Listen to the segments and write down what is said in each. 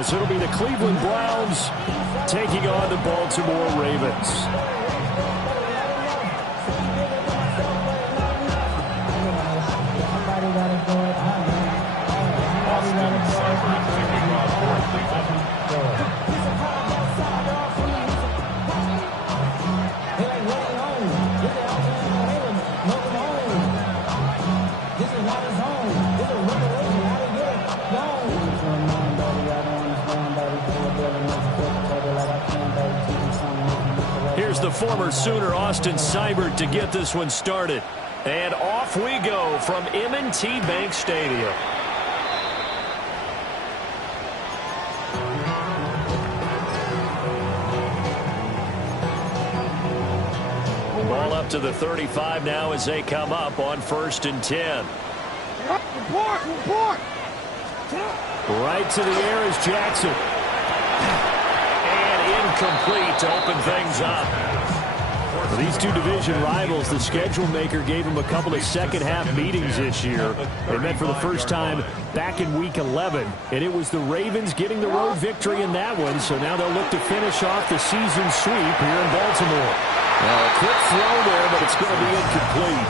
as it'll be the Cleveland Browns taking on the Baltimore Ravens. Here's the former Sooner, Austin Seibert, to get this one started. And off we go from M&T Bank Stadium. Ball up to the 35 now as they come up on 1st and 10. Right to the air is Jackson. Incomplete to open things up. For these two division rivals, the schedule maker gave them a couple of second-half meetings this year. They met for the first time back in Week 11, and it was the Ravens getting the road victory in that one, so now they'll look to finish off the season sweep here in Baltimore. Now, a quick throw there, but it's going to be incomplete.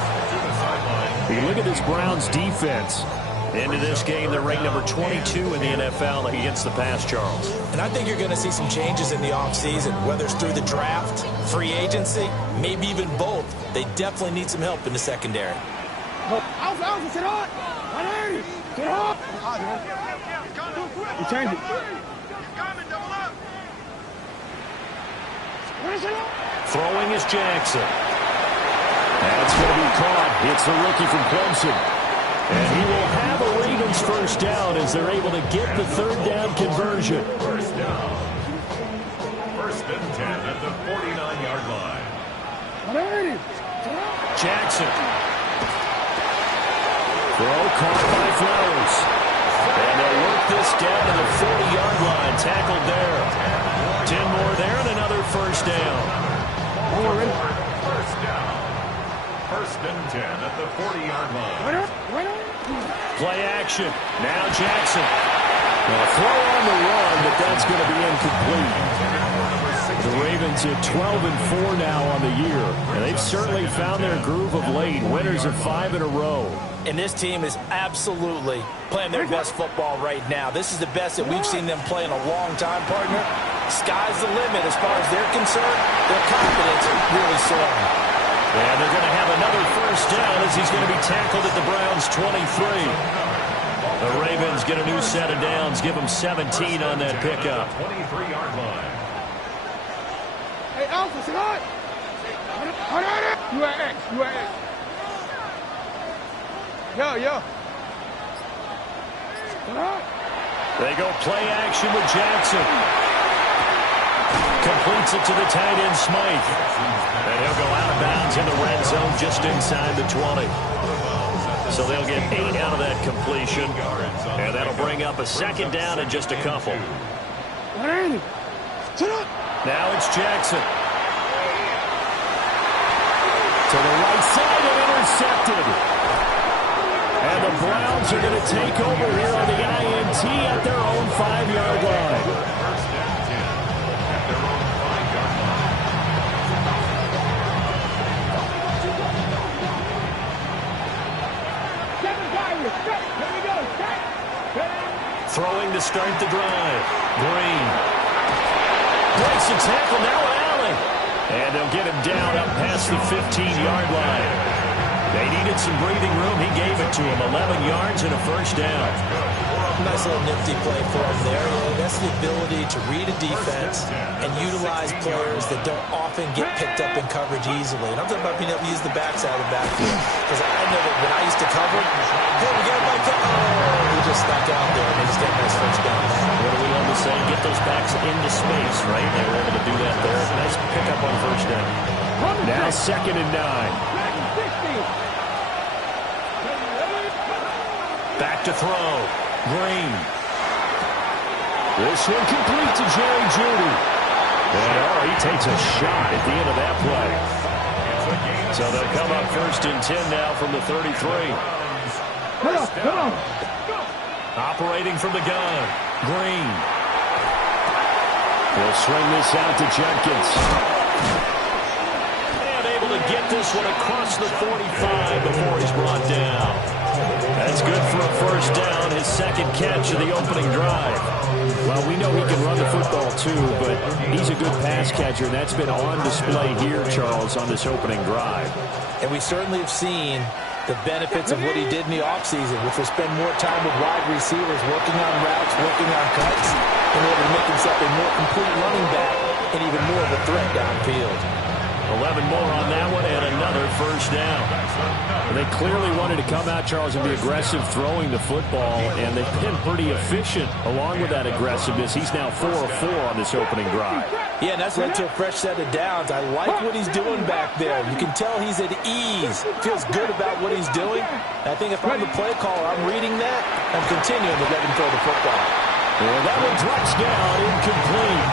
You look at this Browns defense. Into this game, they're ranked number 22 in the NFL against the pass, Charles. And I think you're going to see some changes in the offseason, whether it's through the draft, free agency, maybe even both. They definitely need some help in the secondary. You change it. Throwing is Jackson. That's going to be caught. It's the rookie from Clemson. And he will have a Ravens first down as they're able to get the third down conversion. First down. 1st and 10 at the 49-yard line. Jackson. Throw caught by Flowers. And they'll work this down to the 40-yard line. Tackled there. 10 more there and another first down. First down. 1st and 10 at the 40-yard line. Play action. Now Jackson. Now throw on the run, but that's going to be incomplete. The Ravens at 12-4 now on the year. And they've certainly found their groove of late. Winners of 5 in a row. And this team is absolutely playing their best football right now. This is the best that we've seen them play in a long time, partner. Sky's the limit as far as they're concerned. Their confidence is really soaring. And they're going to have another first down as he's going to be tackled at the Browns' 23. The Ravens get a new set of downs, give them 17 on that pickup. 23-yard line. Hey, Alpha, sit on. You are X. Yo. They go play action with Jackson. Completes it to the tight end, Smythe. And he'll go out of bounds in the red zone just inside the 20. So they'll get 8 out of that completion. And that'll bring up a second down in just a couple. Now it's Jackson. To the right side and intercepted. And the Browns are going to take over here on the INT at their own 5-yard line. Throwing to start the drive. Green. Breaks a tackle, now Allen. And they'll get him down up past the 15-yard line. They needed some breathing room. He gave it to him. 11 yards and a first down. Nice little nifty play for him there. That's the ability to read a defense and utilize players that don't often get picked up in coverage easily. And I'm talking about being able to use the backside of the backfield. Because I know that when I used to cover, hey, we got a back down. Oh, he just stuck out there and they just got a nice first down. What do we love to say? Get those backs into space, right? They were able to do that there. Nice pickup on first down. Now 2nd and 9. Back to throw. Green. This one complete to Jerry Jeudy. And he takes a shot at the end of that play. So they'll come up 1st and 10 now from the 33. Come on. Operating from the gun. Green. He'll swing this out to Judkins. And able to get this one across the 45 before he's brought down. That's good for a first down, his second catch of the opening drive. Well, we know he can run the football too, but he's a good pass catcher, and that's been on display here, Charles, on this opening drive. And we certainly have seen the benefits of what he did in the offseason, which was spend more time with wide receivers, working on routes, working on cuts, in order to make himself a more complete running back and even more of a threat downfield. 11 more on that one and another first down. They clearly wanted to come out, Charles, and be aggressive throwing the football, and they've been pretty efficient along with that aggressiveness. He's now 4 of 4 on this opening drive. Yeah, and that's led to a fresh set of downs. I like what he's doing back there. You can tell he's at ease. Feels good about what he's doing. I think if I'm the play caller, I'm reading that. I'm continuing to let him throw the football. And that one drops down, incomplete.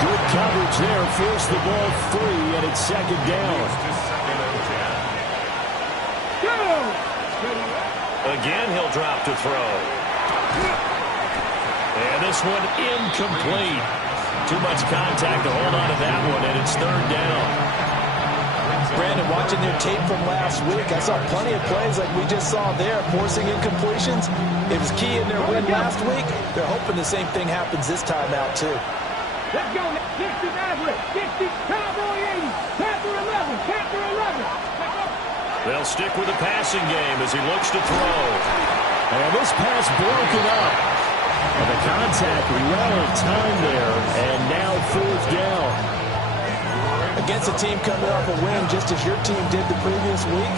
Good coverage there, forced the ball free, and it's second down. Again, he'll drop to throw. And this one incomplete. Too much contact to hold on to that one, and it's third down. Brandon, watching their tape from last week, I saw plenty of plays like we just saw there, forcing incompletions. It was key in their win last week. They're hoping the same thing happens this time out, too. Let's go. 60 Maverick. 60 Cowboy 80. Panther 11. Panther 11. They'll stick with the passing game as he looks to throw. And this pass broken up. And the contact well timed there, and now fourth down. Against a team coming off a win just as your team did the previous week,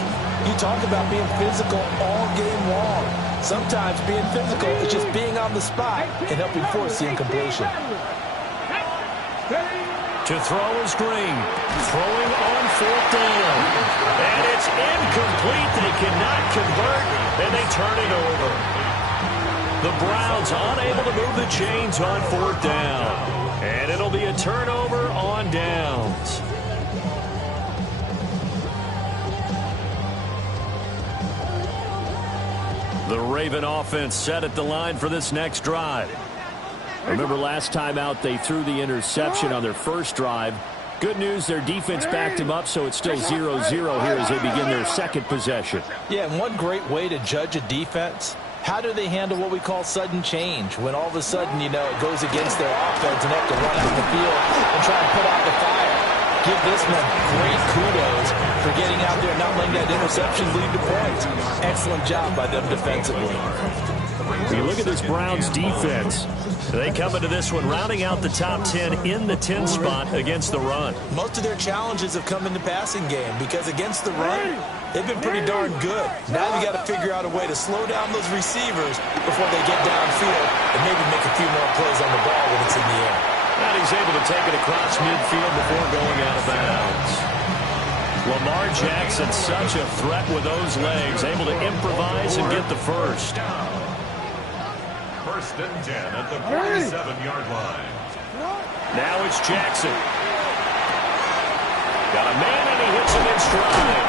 you talk about being physical all game long. Sometimes being physical is just being on the spot and helping force the incompletion. To throw is Green. Throwing on fourth down. And it's incomplete. They cannot convert, and they turn it over. The Browns unable to move the chains on fourth down. And it'll be a turnover on downs. The Raven offense set at the line for this next drive. Remember last time out they threw the interception on their first drive. Good news, their defense backed him up, so it's still 0-0 here as they begin their second possession. Yeah, and one great way to judge a defense, how do they handle what we call sudden change? When all of a sudden, you know, it goes against their offense and they have to run out the field and try and put out the fire. Give this one great kudos for getting out there and not letting that interception lead to points. Excellent job by them defensively. When you look at this Browns defense, they come into this one rounding out the top 10 in the 10 spot against the run. Most of their challenges have come in the passing game because against the run, they've been pretty darn good. Now you got to figure out a way to slow down those receivers before they get downfield and maybe make a few more plays on the ball when it's in the air. And he's able to take it across midfield before going out of bounds. Lamar Jackson, such a threat with those legs, able to improvise and get the first. First and 10 at the 47-yard line. Now it's Jackson. Got a man and he hits him in stride.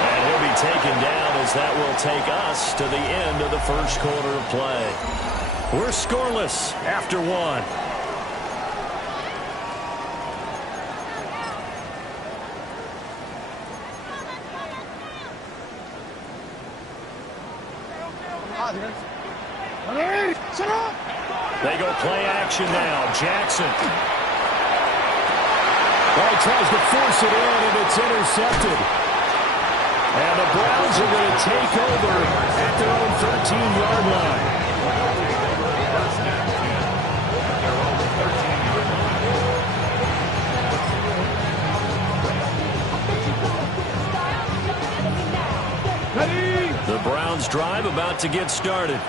And he'll be taken down as that will take us to the end of the first quarter of play. We're scoreless after one. They go play action now. Jackson. Well, he tries to force it in, and it's intercepted. And the Browns are going to take over at their own 13-yard line. The Browns drive about to get started.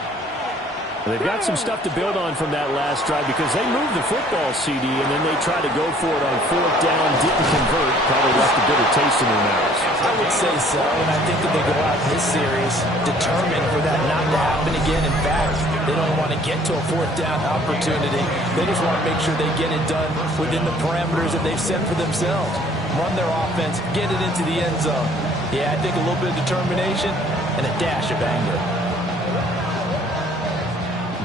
They've got some stuff to build on from that last drive because they moved the football, CD, and then they tried to go for it on fourth down, didn't convert, probably left a bitter taste in their mouths. I would say so, and I think that they go out in this series determined for that not to happen again. In fact, they don't want to get to a fourth down opportunity. They just want to make sure they get it done within the parameters that they've set for themselves. Run their offense, get it into the end zone. Yeah, I think a little bit of determination and a dash of anger.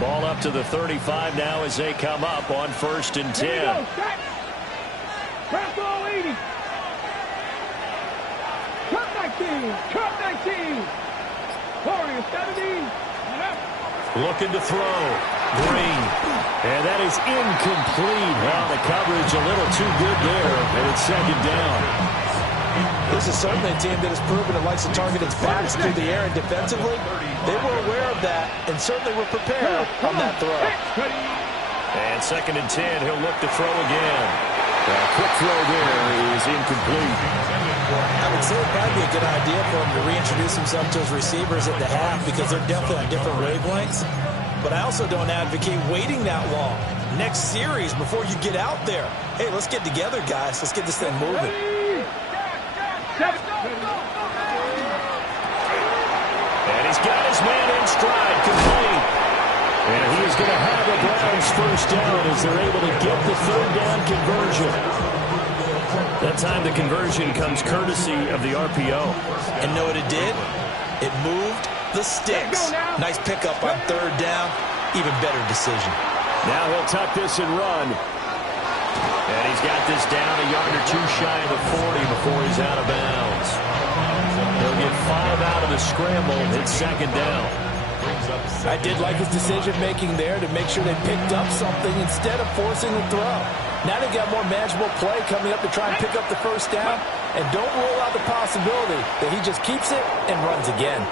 Ball up to the 35 now as they come up on 1st and 10. Here we go. Set. Press all 80. Cut 19. Cut 19. Warriors 17. And up. Looking to throw. Green. And that is incomplete. Well, the coverage a little too good there, and it's 2nd down. This is certainly a team that has proven it likes to target its backs through the air and defensively. They were aware of that and certainly were prepared on that throw. And 2nd and 10, he'll look to throw again. A quick throw there is incomplete. I would say it might be a good idea for him to reintroduce himself to his receivers at the half because they're definitely on different wavelengths. But I also don't advocate waiting that long. Next series before you get out there. Hey, let's get together, guys. Let's get this thing moving. And he's got his man in stride, complete. And he is going to have the Browns 1st down as they're able to get the 3rd down conversion. That time the conversion comes courtesy of the RPO. And know what it did? It moved the sticks. Nice pickup on 3rd down. Even better decision. Now he'll tuck this and run. And he's got this down a yard or two shy of the 40 before he's out of bounds. He'll get 5 out of the scramble. It's 2nd down. I did like his decision-making there to make sure they picked up something instead of forcing the throw. Now they've got more manageable play coming up to try and pick up the 1st down. And don't rule out the possibility that he just keeps it and runs again.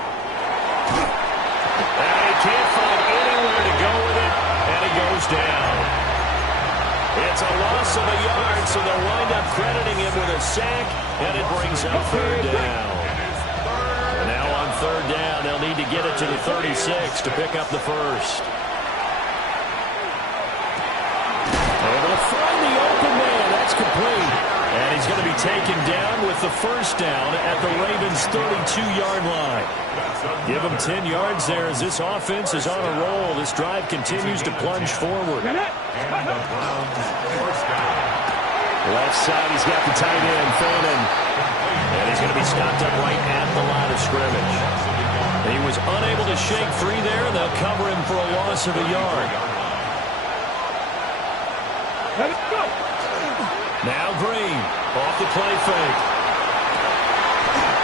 And he can't find anywhere to go with it, and it goes down. It's a loss of a yard, so they'll wind up crediting him with a sack, and it brings up 3rd down. And now on 3rd down, they'll need to get it to the 36 to pick up the 1st. Able to find the open man. That's complete. And he's going to be taken down with the 1st down at the Ravens' 32-yard line. Give him 10 yards there as this offense is on a roll. This drive continues to plunge forward. Left side, he's got the tight end, Fannin. And he's going to be stopped up right at the line of scrimmage. He was unable to shake free there. They'll cover him for a loss of a yard. Now Green, off the play fake.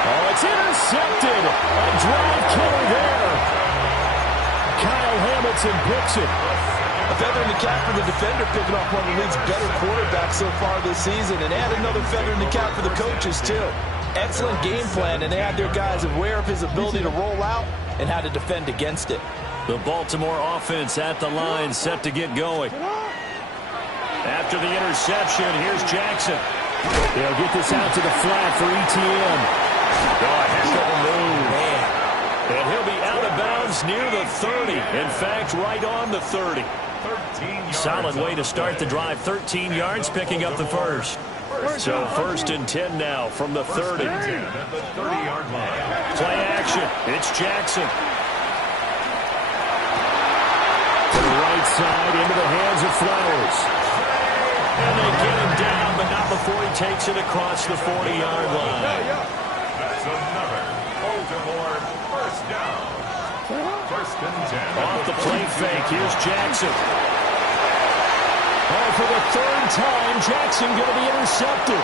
Oh, it's intercepted. A drive killer there. Kyle Hamilton picks it. A feather in the cap for the defender, picking off one of the league's better quarterbacks so far this season, and add another feather in the cap for the coaches, too. Excellent game plan, and they had their guys aware of his ability to roll out and how to defend against it. The Baltimore offense at the line, set to get going. After the interception, here's Jackson. They'll get this out to the flat for ETN. Oh, heck of a move. Man. And he'll be out of bounds near the 30. In fact, right on the 30. Solid way to start the drive. 13 yards, picking up the 1st. So 1st and 10 now from the 30. Play action. It's Jackson. To the right side, into the hands of Flowers. And they get him down, but not before he takes it across the 40-yard line. That's another Baltimore 1st down. 1st and 10. Off the play fake, here's Jackson. Oh, for the 3rd time, Jackson going to be intercepted.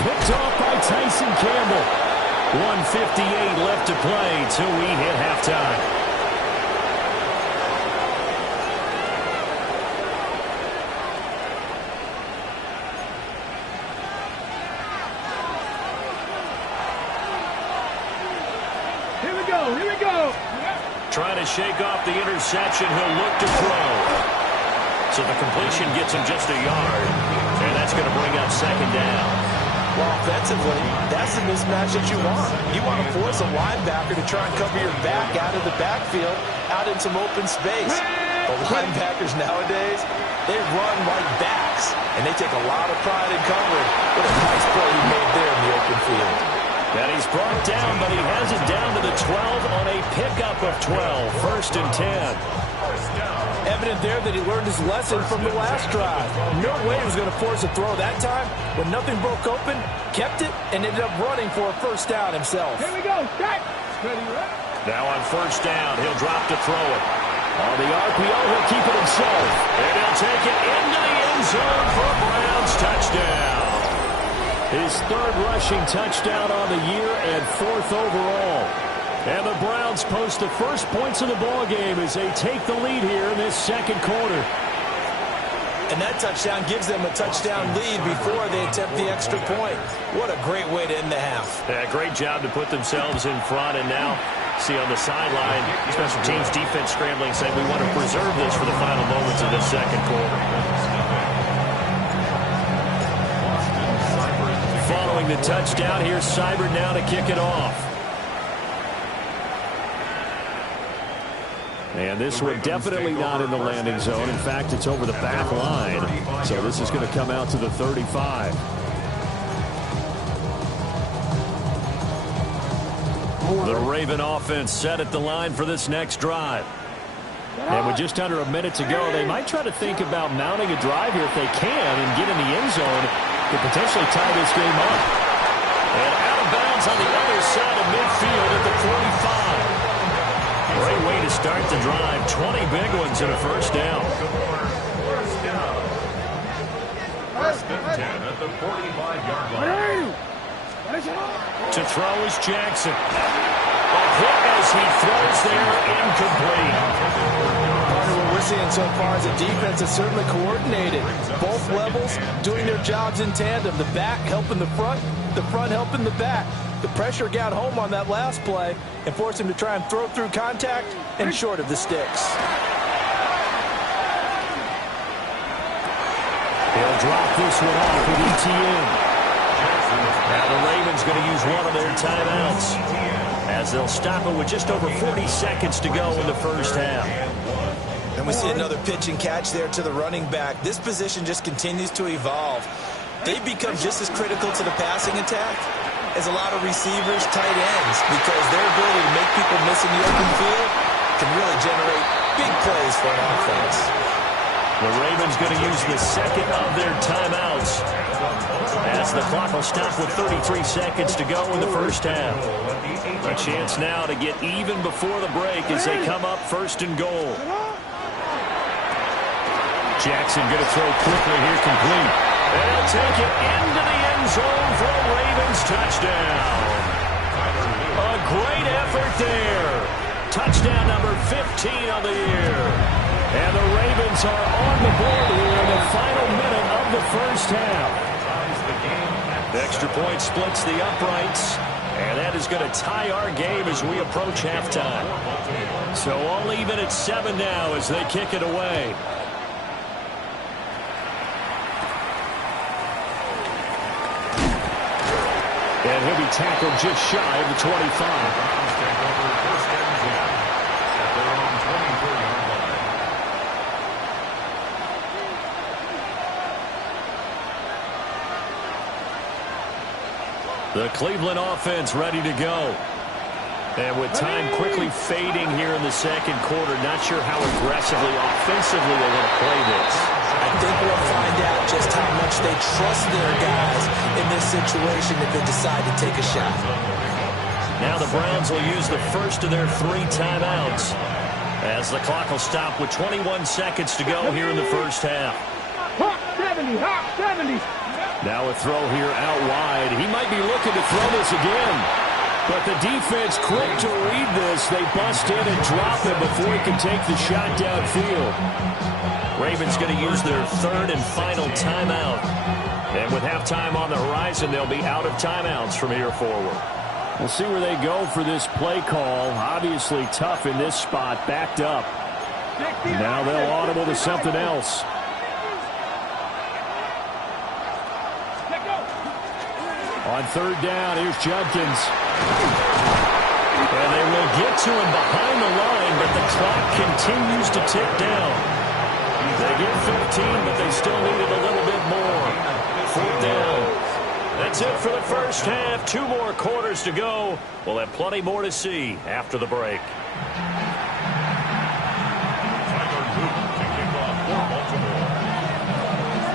Picked off by Tyson Campbell. 1:58 left to play till we hit halftime. Here we go. Trying to shake off the interception, he'll look to throw. So the completion gets him just a yard, and that's going to bring up 2nd down. Well, offensively, that's the mismatch that you want. You want to force a linebacker to try and cover your back out of the backfield, out in some open space. But linebackers nowadays, they run like backs, and they take a lot of pride in coverage. What a nice play he made there in the open field. And he's brought down, but he has it down to the 12 on a pickup of 12. 1st and 10. Evident there that he learned his lesson from the last drive. No way he was going to force a throw that time. When nothing broke open, kept it, and ended up running for a 1st down himself. Here we go. Set. Ready, right? Now on 1st down, he'll drop to throw it. On the RPO, he'll keep it himself. And he'll take it into the end zone for a Browns touchdown. His third rushing touchdown on the year and fourth overall. And the Browns post the first points of the ballgame as they take the lead here in this second quarter. And that touchdown gives them a touchdown lead before they attempt the extra point. What a great way to end the half. Yeah, great job to put themselves in front. And now, see on the sideline, special teams defense scrambling, saying we want to preserve this for the final moments of this second quarter. Following the touchdown, here's Seibert now to kick it off. And this one definitely not in the landing zone. In fact, it's over the back line. So this is going to come out to the 35. The Raven offense set at the line for this next drive. And with just under a minute to go, they might try to think about mounting a drive here if they can and get in the end zone to potentially tie this game up. And out of bounds on the other side of midfield at the 45. Great way to start the drive. 20 big ones and a first down. First and 10 at the 45-yard line. To throw is Jackson. A hit as he throws there, incomplete. What we're seeing so far is a defense that's certainly coordinated. Both levels doing their jobs in tandem. The back helping the front helping the back. The pressure got home on that last play and forced him to try and throw through contact and short of the sticks. He'll drop this one off with ETN. Now the Ravens going to use one of their timeouts as they'll stop it with just over 40 seconds to go in the first half. And we see another pitch and catch there to the running back. This position just continues to evolve. They've become just as critical to the passing attack as a lot of receivers, tight ends, because their ability to make people miss in the open field can really generate big plays for an offense. The Ravens going to use the second of their timeouts as the clock will stop with 33 seconds to go in the first half. A chance now to get even before the break as they come up first and goal. Jackson going to throw quickly here, complete. And he'll take it into the end zone for a Ravens touchdown. A great effort there. Touchdown number 15 on the year. And the Ravens are on the board here in the final minute of the first half. The extra point splits the uprights, and that is going to tie our game as we approach halftime. So all even at 7 now as they kick it away. And he'll be tackled just shy of the 25. The Cleveland offense ready to go. And with time quickly fading here in the second quarter, not sure how aggressively, offensively they want to play this. I think we'll find out just how much they trust their guys in this situation if they decide to take a shot. Now the Browns will use the first of their 3 timeouts as the clock will stop with 21 seconds to go here in the first half. Hawk 70, Hawk 70. Now a throw here out wide. He might be looking to throw this again. But the defense quick to read this. They bust in and drop him before he can take the shot downfield. Ravens going to use their 3rd and final timeout. And with halftime on the horizon, they'll be out of timeouts from here forward. We'll see where they go for this play call. Obviously tough in this spot, backed up. Now they'll audible to something else. On 3rd down, here's Judkins. And they will get to him behind the line, but the clock continues to tick down. They get 15, but they still needed a little bit more. 4th down. That's it for the first half. 2 more quarters to go. We'll have plenty more to see after the break.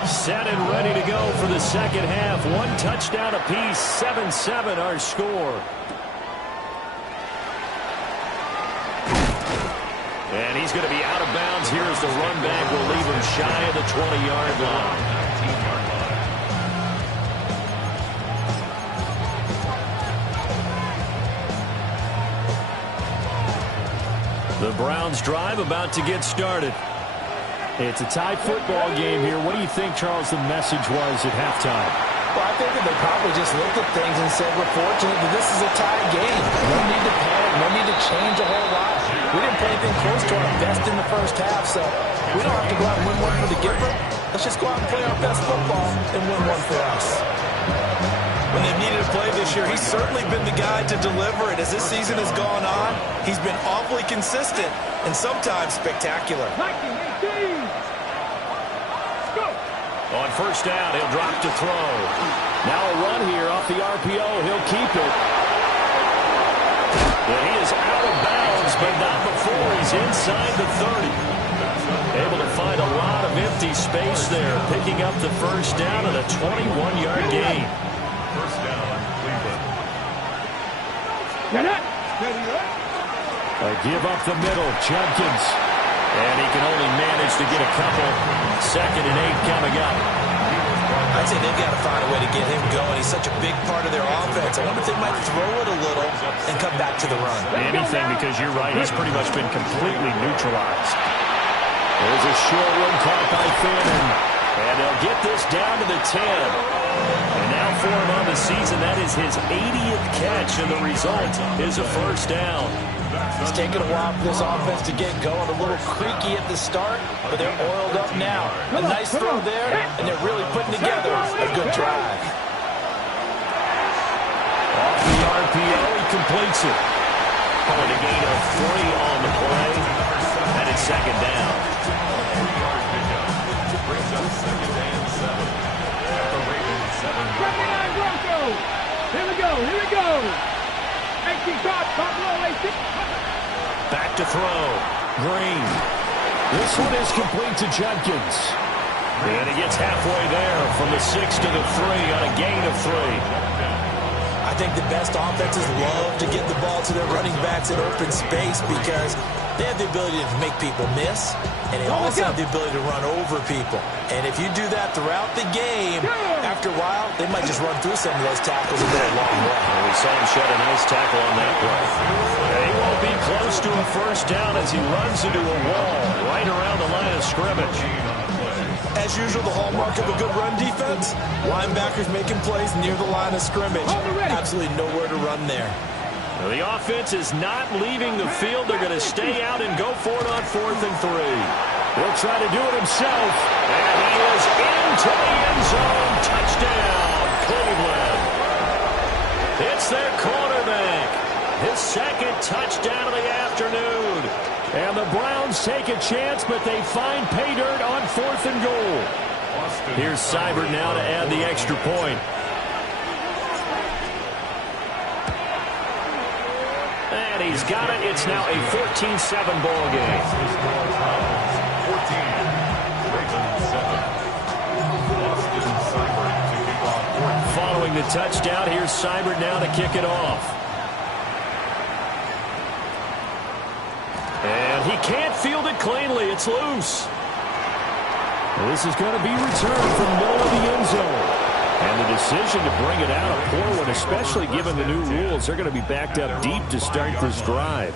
Set and ready to go for the second half. 1 touchdown apiece. 7-7 our score. And And he's going to be out of bounds here as the run back will leave him shy of the 20-yard line. The Browns drive about to get started. It's a tie football game here. What do you think, Charles, the message was at halftime? Well, I think that they probably just looked at things and said, we're fortunate that this is a tie game. No need to panic. No need to change a whole lot. We didn't play anything close to our best in the first half, so we don't have to go out and win one for the giver. Let's just go out and play our best football and win one for us. When they've needed to play this year, he's certainly been the guy to deliver it. As this season has gone on, he's been awfully consistent and sometimes spectacular. 19, 18. Go. On first down, he'll drop to throw. Now a run here off the RPO. He'll keep it. And he is out of bounds, but not before he's inside the 30. Able to find a lot of empty space there, picking up the first down and a 21-yard gain. First down, Cleveland. A give up the middle, Judkins. And he can only manage to get a couple. 2nd and 8 coming up. I'd say they've got to find a way to get him going. He's such a big part of their offense. I wonder if they might throw it a little and come back to the run. Anything, because you're right, he's pretty much been completely neutralized. There's a short one caught by Fannin. And they'll get this down to the 10. And now for him on the season, that is his 80th catch, and the result is a first down. It's taken a while for this offense to get going. A little creaky at the start, but they're oiled up now. A nice throw there, and they're really putting together a good drive. Off the RPO, he completes it. Pulling a gain of 3 on the play. And it's 2nd down. Brings up 2nd and 7. At the Ravens 7. Broncos. Here we go. Here we go. 18 caught. Top row, 18. Back to throw. Green. This one is complete to Judkins. And he gets halfway there from the 6 to the 3 on a gain of 3. I think the best offenses love to get the ball to their running backs in open space because they have the ability to make people miss, and they also have the ability to run over people. And if you do that throughout the game, after a while, they might just run through some of those tackles and go a long way. And we saw him shed a nice tackle on that play. And he won't be close to a first down as he runs into a wall right around the line of scrimmage. As usual, the hallmark of a good run defense, linebackers making plays near the line of scrimmage. Absolutely nowhere to run there. Now, the offense is not leaving the field. They're going to stay out and go for it on 4th and 3. He'll try to do it himself. And he is into the end zone. Touchdown, Cleveland. It's their quarterback. His 2nd touchdown of the afternoon. And the Browns take a chance, but they find pay dirt on 4th and goal. Here's Seibert now to add the extra point. And he's got it. It's now a 14-7 ball game. 14. Ravens 7. Austin Seibert to kick off. Following the touchdown, here's Seibert now to kick it off. And he can't field it cleanly. It's loose. This is going to be returned from the middle of the end zone. And the decision to bring it out, a poor one, especially given the new rules. They're going to be backed up deep to start this drive.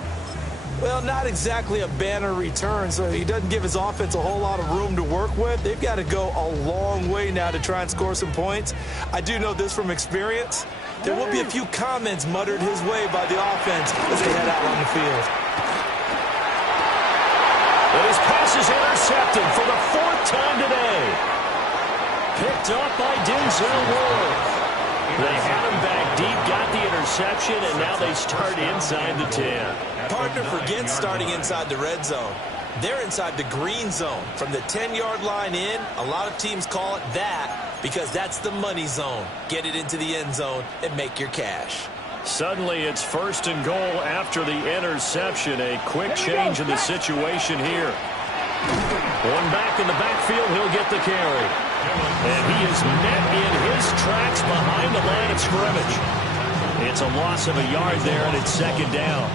Well, not exactly a banner return, so he doesn't give his offense a whole lot of room to work with. They've got to go a long way now to try and score some points. I do know this from experience. There will be a few comments muttered his way by the offense as they head out on the field. And his pass is intercepted for the 4th time today. Picked up by Denzel Ward. They had him back deep, got the interception, and now they start inside the 10. Partner forgets starting inside the red zone. They're inside the green zone. From the 10-yard line in, a lot of teams call it that because that's the money zone. Get it into the end zone and make your cash. Suddenly it's 1st and goal after the interception. A quick change in the situation here. One back in the backfield, he'll get the carry. And he is met in his tracks behind the line of scrimmage. It's a loss of a yard there, and it's second down.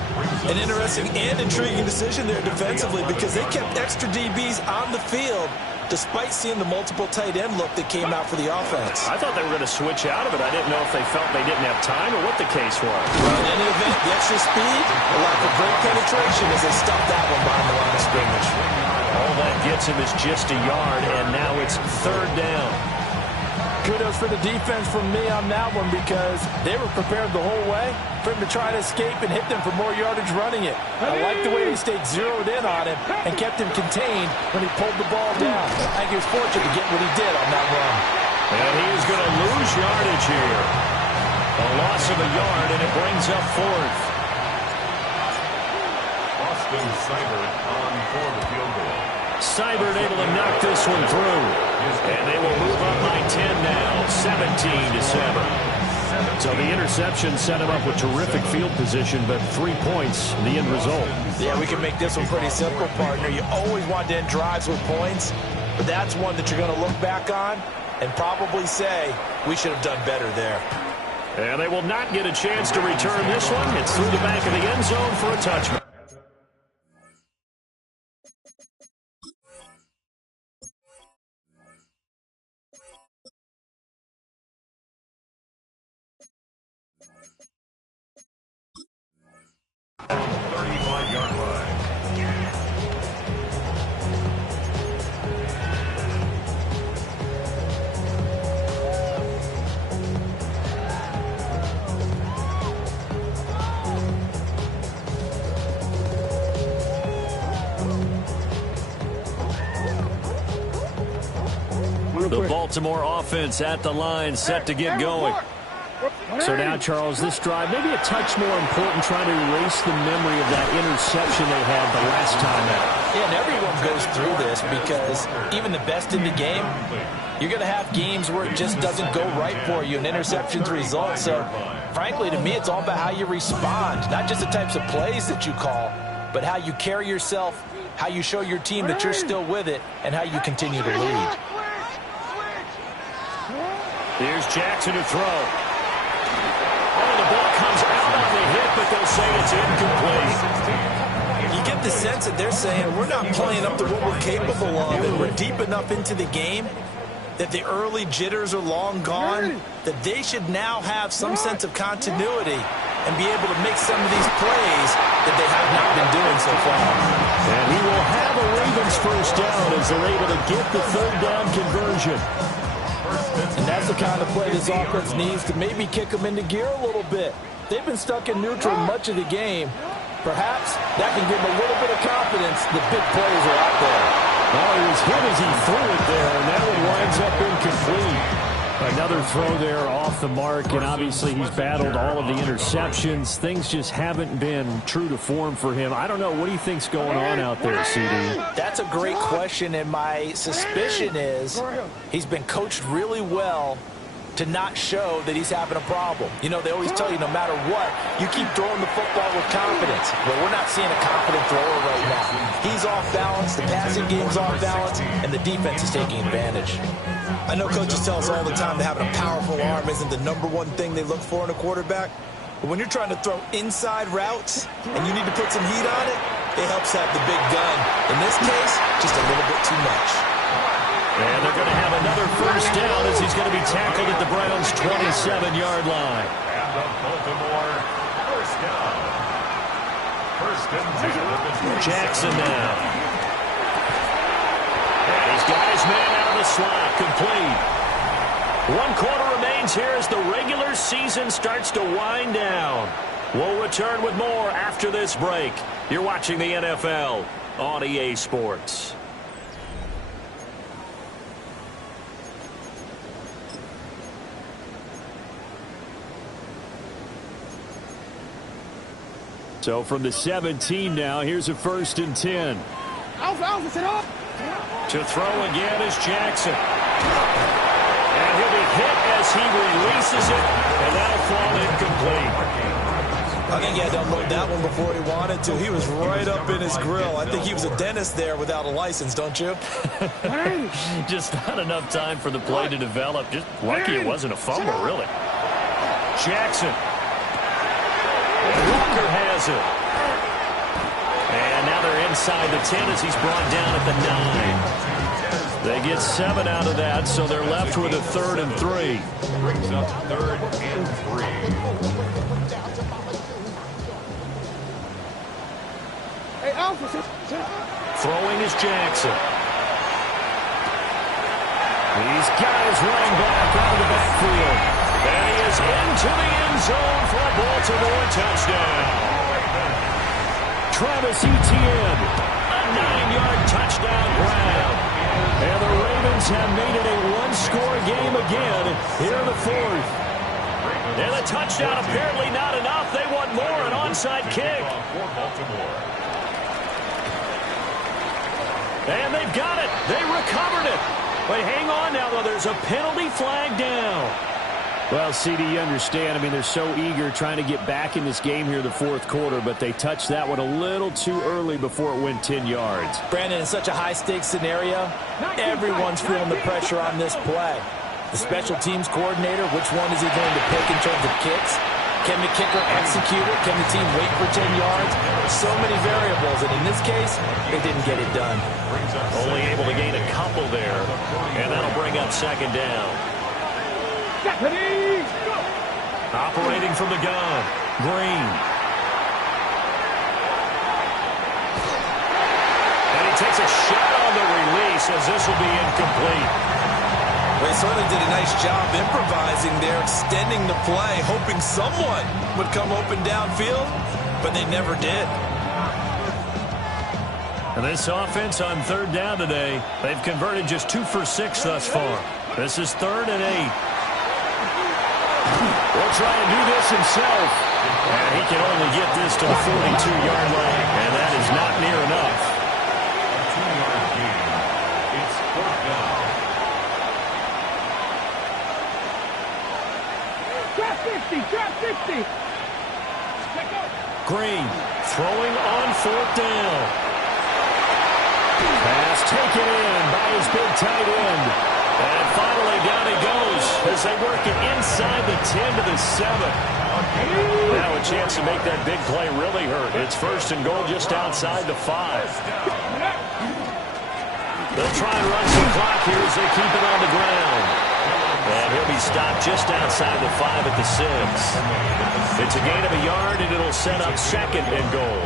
An interesting and intriguing decision there defensively because they kept extra DBs on the field despite seeing the multiple tight end look that came out for the offense. I thought they were going to switch out of it. I didn't know if they felt they didn't have time or what the case was. Well, in any event, the extra speed, a lack of great penetration as they stuffed that one behind the line of scrimmage. All that gets him is just a yard, and now it's third down. Kudos for the defense from me on that one because they were prepared the whole way for him to try to escape and hit them for more yardage running it. I like the way they stayed zeroed in on him and kept him contained when he pulled the ball down. I think he was fortunate to get what he did on that run. And he is going to lose yardage here. A loss of a yard, and it brings up fourth. Austin Seibert on for the field goal. Seibert able to knock this one through. And they will move up by 10 now, 17-7. So the interception set him up with terrific field position, but 3 points, the end result. Yeah, we can make this one pretty simple, partner. You always want to end drives with points, but that's one that you're going to look back on and probably say, we should have done better there. And they will not get a chance to return this one. It's through the back of the end zone for a touchback. The Baltimore offense at the line, set to get going. So now, Charles, this drive, maybe a touch more important, trying to erase the memory of that interception they had the last time out. Yeah, and everyone goes through this because even the best in the game, you're going to have games where it just doesn't go right for you, and interceptions result. So, frankly, to me, it's all about how you respond, not just the types of plays that you call, but how you carry yourself, how you show your team that you're still with it, and how you continue to lead. Here's Jackson to throw. Oh, the ball comes out on the hit, but they'll say it's incomplete. You get the sense that they're saying we're not playing up to what we're capable of, and we're deep enough into the game that the early jitters are long gone, that they should now have some sense of continuity and be able to make some of these plays that they have not been doing so far. And he will have a Ravens first down as they're able to get the third down conversion. And that's the kind of play this offense needs to maybe kick them into gear a little bit. They've been stuck in neutral much of the game. Perhaps that can give them a little bit of confidence that big plays are out there. Well, he was hit as he threw it there, and that one winds up incomplete. Another throw there off the mark, and obviously he's battled all of the interceptions. Things just haven't been true to form for him. I don't know. What do you think's going on out there, CD? That's a great question, and my suspicion is he's been coached really well to not show that he's having a problem. You know, they always tell you no matter what, you keep throwing the football with confidence. Well, we're not seeing a confident thrower right now. He's off balance, the passing game's off balance, and the defense is taking advantage. I know coaches tell us all the time that having a powerful arm isn't the #1 thing they look for in a quarterback. But when you're trying to throw inside routes and you need to put some heat on it, it helps have the big gun. In this case, just a little bit too much. And they're going to have another first down as he's going to be tackled at the Browns' 27-yard line. And the Baltimore first down. First and 10. Jackson now. And he's got his man out of the slot, complete. 1 quarter remains here as the regular season starts to wind down. We'll return with more after this break. You're watching the NFL on EA Sports. So from the 17 now, here's a first and 10. To throw again is Jackson. And he'll be hit as he releases it, and that'll fall incomplete. I think he had to unload that one before he wanted to. He was right up in his grill. I think he was a dentist there without a license, don't you? Just not enough time for the play to develop. Just lucky it wasn't a fumble, really. Jackson. Baker has it. And now they're inside the 10 as he's brought down at the 9. They get 7 out of that, so they're left with a 3rd and 3. Brings up 3rd and 3. Hey, Alpha. Throwing is Jackson. He's got his running back out of the backfield. And he is into the end zone for a Baltimore touchdown. Travis Etienne, a 9-yard touchdown grab. And the Ravens have made it a one-score game again here in the 4th. And the touchdown apparently not enough. They want more, an onside kick. And they've got it. They recovered it. But hang on now, though. There's a penalty flag down. Well, CD, you understand. I mean, they're so eager trying to get back in this game here in the 4th quarter, but they touched that one a little too early before it went 10 yards. Brandon, in such a high-stakes scenario, everyone's feeling the pressure on this play. The special teams coordinator, which one is he going to pick in terms of kicks? Can the kicker execute it? Can the team wait for 10 yards? So many variables, and in this case, they didn't get it done. Only able to gain a couple there, and that'll bring up 2nd down. Operating from the gun, Green. And he takes a shot on the release as this will be incomplete. They certainly did a nice job improvising there, extending the play, hoping someone would come open downfield, but they never did. And this offense on 3rd down today, they've converted just 2 for 6 thus far. This is 3rd and 8. Will try to do this himself. And he can only get this to the 42-yard line, and that is not near enough. A 2-yard gain. It's 4th down. Drop 50, drop 50. Green throwing on 4th down. Pass taken in by his big tight end. And finally down he goes as they work it inside the 10 to the 7. Now a chance to make that big play really hurt. It's 1st and goal just outside the 5. They'll try and run some clock here as they keep it on the ground. And he'll be stopped just outside the 5 at the 6. It's a gain of a yard, and it'll set up 2nd and goal.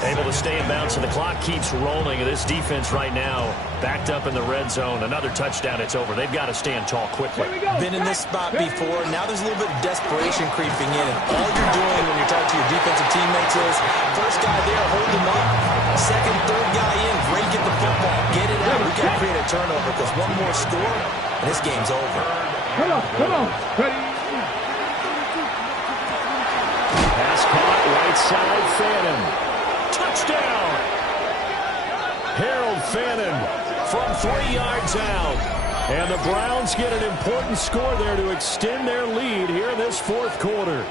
Able to stay in bounds, and the clock keeps rolling. And this defense right now backed up in the red zone. Another touchdown, it's over. They've got to stand tall quickly. Been in this spot before. Now there's a little bit of desperation creeping in. And all you're doing when you're talking to your defensive teammates is, first guy there, hold him up. Second, third guy in, Ray, get the football. Get it out. We got to create a turnover because one more score, and this game's over. Come on. Ready? Pass caught, right side, Fannin. Touchdown! Harold Fannin from 3 yards out. And the Browns get an important score there to extend their lead here in this 4th quarter.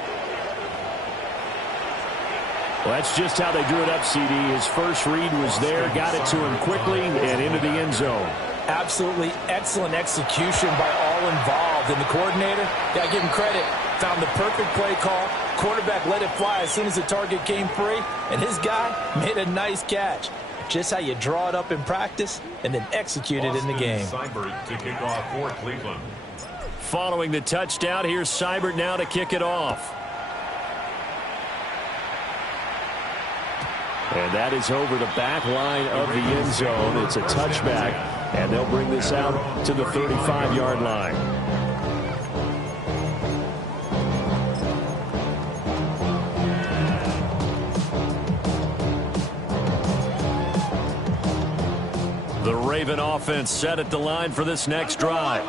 Well, that's just how they drew it up, CD. His first read was there, got it to him quickly, and into the end zone. Absolutely excellent execution by all involved. And the coordinator, got to give him credit, found the perfect play call. Quarterback let it fly as soon as the target came free, and his guy made a nice catch. Just how you draw it up in practice and then execute it in the game. Seibert to kick off for Cleveland. Following the touchdown, here's Seibert now to kick it off. And that is over the back line of the end zone. It's a touchback, and they'll bring this out to the 35-yard line. The Raven offense set at the line for this next drive.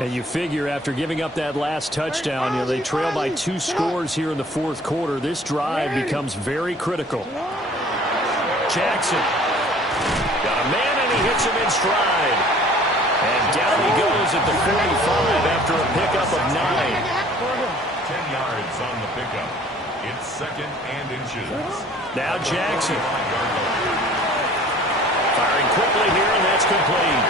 And you figure after giving up that last touchdown, they trail by 2 scores here in the 4th quarter. This drive becomes very critical. Jackson got a man, and he hits him in stride. And down he goes at the 45 after a pickup of 9. 10 yards on the pickup. It's 2nd and inches. Now Jackson firing quickly here, and that's complete.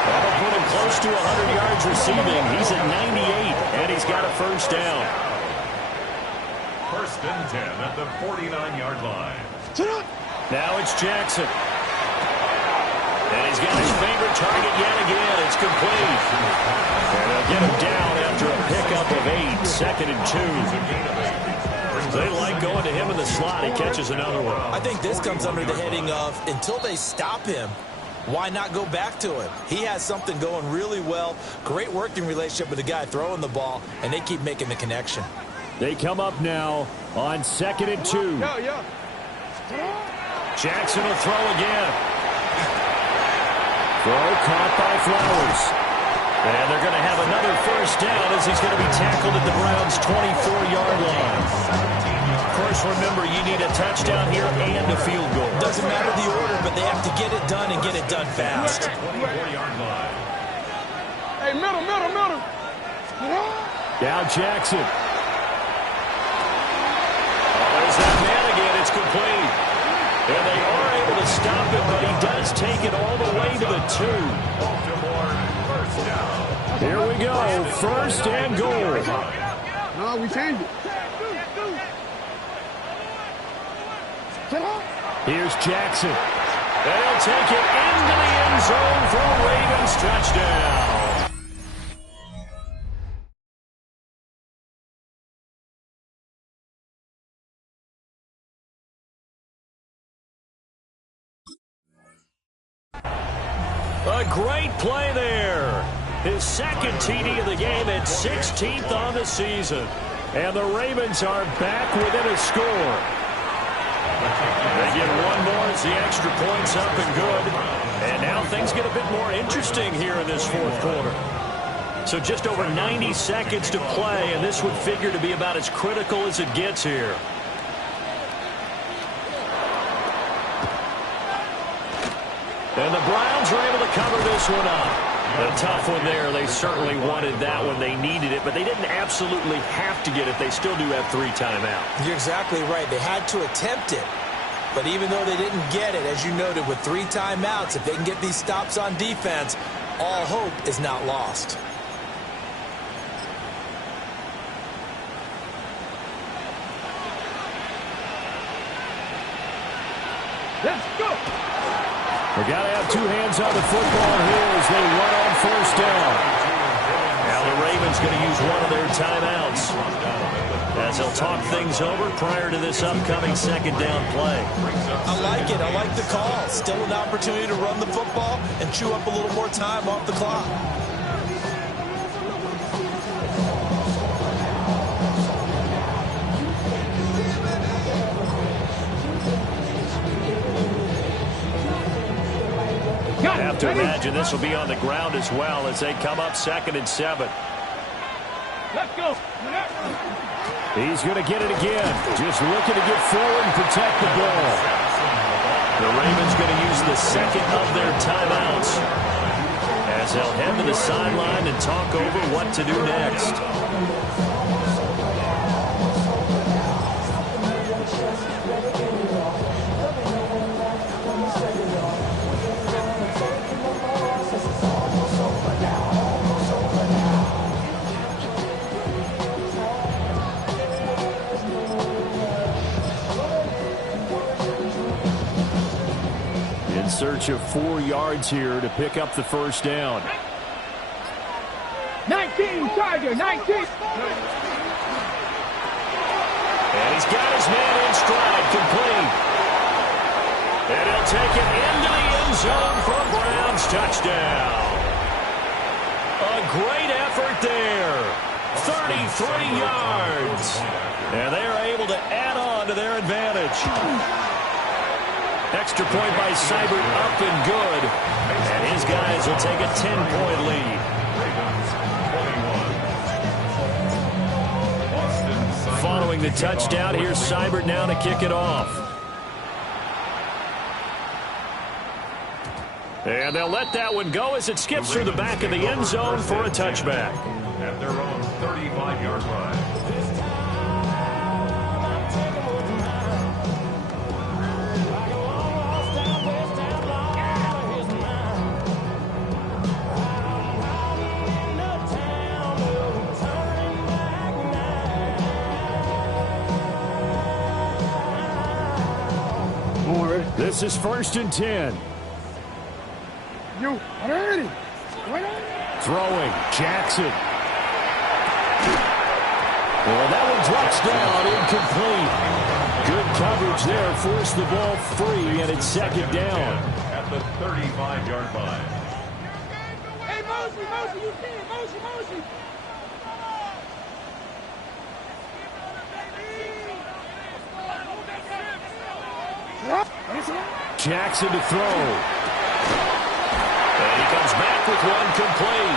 That'll put him close to 100 yards receiving. He's at 98, and he's got a 1st down. First and 10 at the 49-yard line. Now it's Jackson. And he's got his favorite target yet again. It's complete. And they'll get him down after a pickup of 8, second and 2. They like going to him in the slot. He catches another one. I think this comes under the heading of until they stop him, why not go back to him? He has something going really well. Great working relationship with the guy throwing the ball, and they keep making the connection. They come up now on second and 2. Jackson will throw again. Throw caught by Flowers. And they're going to have another first down as he's going to be tackled at the Browns' 24-yard line. Of course, remember, you need a touchdown here and a field goal. Doesn't matter the order, but they have to get it done and get it done fast. 24-yard line. Hey, middle. Down Jackson. There's that man again. It's complete. And they are able to stop him, but he does take it all the way to the 2. Baltimore, first down. Here we go. First and goal. No, we changed it. Here's Jackson. And he'll take it into the end zone for a Ravens touchdown. A great play there. His second TD of the game at 16th on the season. And the Ravens are back within a score. They get one more as the extra point's up and good. And now things get a bit more interesting here in this fourth quarter. So just over 90 seconds to play, and this would figure to be about as critical as it gets here. And the Browns are able to cover this one up. A tough one there. They certainly wanted that one. They needed it, but they didn't absolutely have to get it. They still do have 3 timeouts. You're exactly right. They had to attempt it. But even though they didn't get it, as you noted, with 3 timeouts, if they can get these stops on defense, all hope is not lost. Let's go. They got to have 2 hands on the football here as they run on first down. Now the Ravens going to use one of their timeouts as they'll talk things over prior to this upcoming second down play. I like it. I like the call. Still an opportunity to run the football and chew up a little more time off the clock. I have to imagine this will be on the ground as well as they come up second and 7. Let's go. He's going to get it again. Just looking to get forward and protect the ball. The Ravens going to use the second of their timeouts as they'll head to the sideline and talk over what to do next. Search of 4 yards here to pick up the first down. 19, Charger, 19. And he's got his man in stride, complete. And he'll take it into the end zone for a Browns touchdown. A great effort there. 33 yards. And they are able to add on to their advantage. Extra point by Seibert up and good. And his guys will take a 10-point lead. Following the touchdown, here's Seibert now to kick it off. And they'll let that one go as it skips through the back of the end zone for a touchback. At their own 35-yard line. This is 1st and 10. Throwing, Jackson. Well, that one drops down, incomplete. Good coverage there, forced the ball free, and it's 2nd down. At the 35-yard line. Hey, Mosley, you see it, Mosley. Jackson to throw. And he comes back with one complete.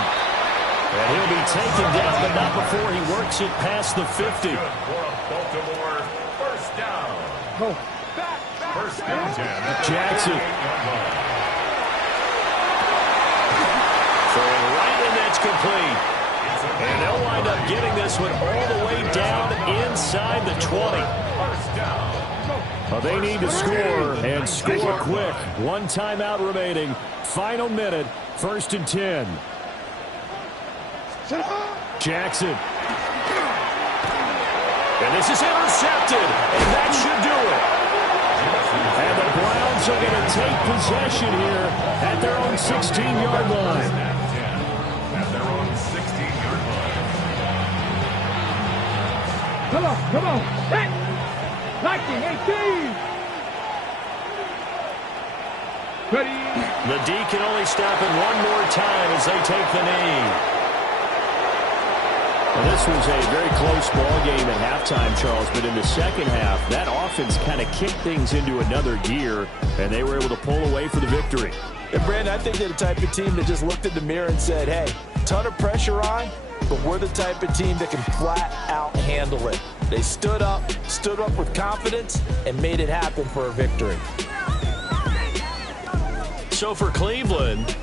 And he'll be taken down, but not before he works it past the 50. Good for a Baltimore first down. First and 10. Jackson. Throwing right, and that's complete. And they'll wind up getting this one all the way down inside the 20. First down. Well, they need to score, and score quick. One timeout remaining. Final minute, 1st and 10. Jackson. And this is intercepted, and that should do it. And the Browns are going to take possession here at their own 16-yard line. At their own 16-yard line. Come on. Back. Blocking, 18. Ready. The D can only stop it one more time as they take the knee. Well, this was a very close ball game at halftime, Charles, but in the second half, that offense kind of kicked things into another gear, and they were able to pull away for the victory. And Brandon, I think they're the type of team that just looked in the mirror and said, hey, ton of pressure on, but we're the type of team that can flat out handle it. They stood up with confidence, and made it happen for a victory. So for Cleveland,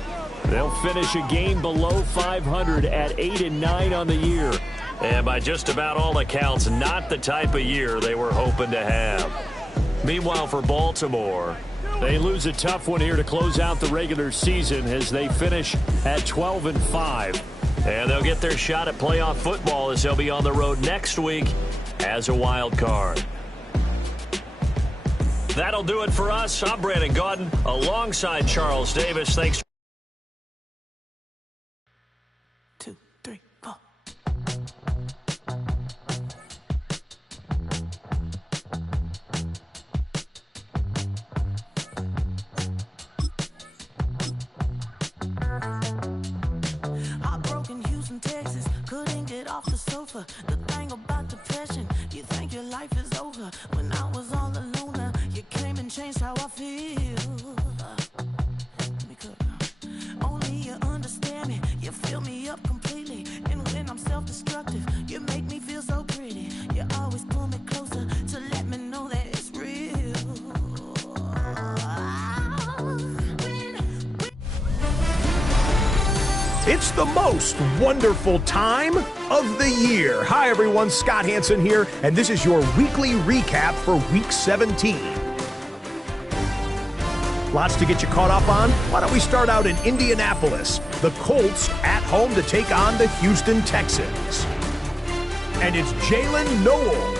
they'll finish a game below 500 at 8-9 on the year. And by just about all accounts, not the type of year they were hoping to have. Meanwhile, for Baltimore, they lose a tough one here to close out the regular season as they finish at 12-5. And they'll get their shot at playoff football as they'll be on the road next week as a wild card. That'll do it for us. I'm Brandon Gaudin alongside Charles Davis. Thanks. 2, 3, 4. Heartbroken Houston, Texas, couldn't get off the sofa. The thing about depression, you think your life is over. When I was all alone, you came and changed how I feel. Let me cook. Only you understand me, you fill me up completely. And when I'm self-destructive, you make me feel so pretty. You always pull me closer to let me know that it's real. It's the most wonderful time of the year. Hi, everyone. Scott Hansen here, and this is your weekly recap for Week 17. Lots to get you caught up on. Why don't we start out in Indianapolis? The Colts at home to take on the Houston Texans. And it's Jalen Noel.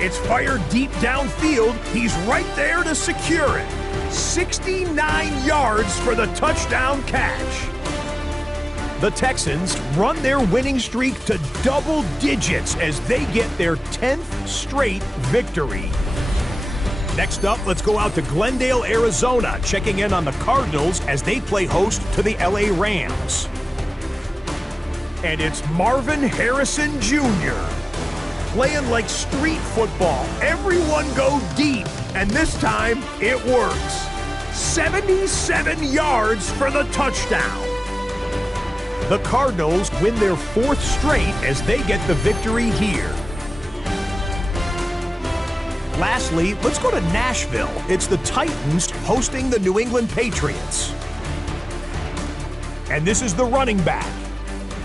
It's fired deep downfield. He's right there to secure it. 69 yards for the touchdown catch. The Texans run their winning streak to double digits as they get their 10th straight victory. Next up, let's go out to Glendale, Arizona, checking in on the Cardinals as they play host to the LA Rams. And it's Marvin Harrison Jr. playing like street football. Everyone go deep, and this time it works. 77 yards for the touchdown. The Cardinals win their 4th straight as they get the victory here. Lastly, let's go to Nashville. It's the Titans hosting the New England Patriots. And this is the running back.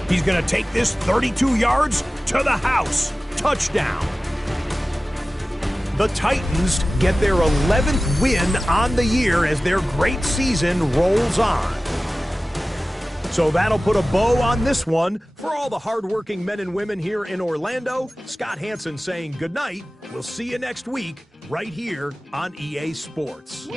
He's going to take this 32 yards to the house. Touchdown. The Titans get their 11th win on the year as their great season rolls on. So that'll put a bow on this one. For all the hardworking men and women here in Orlando, Scott Hansen saying goodnight. We'll see you next week right here on EA Sports.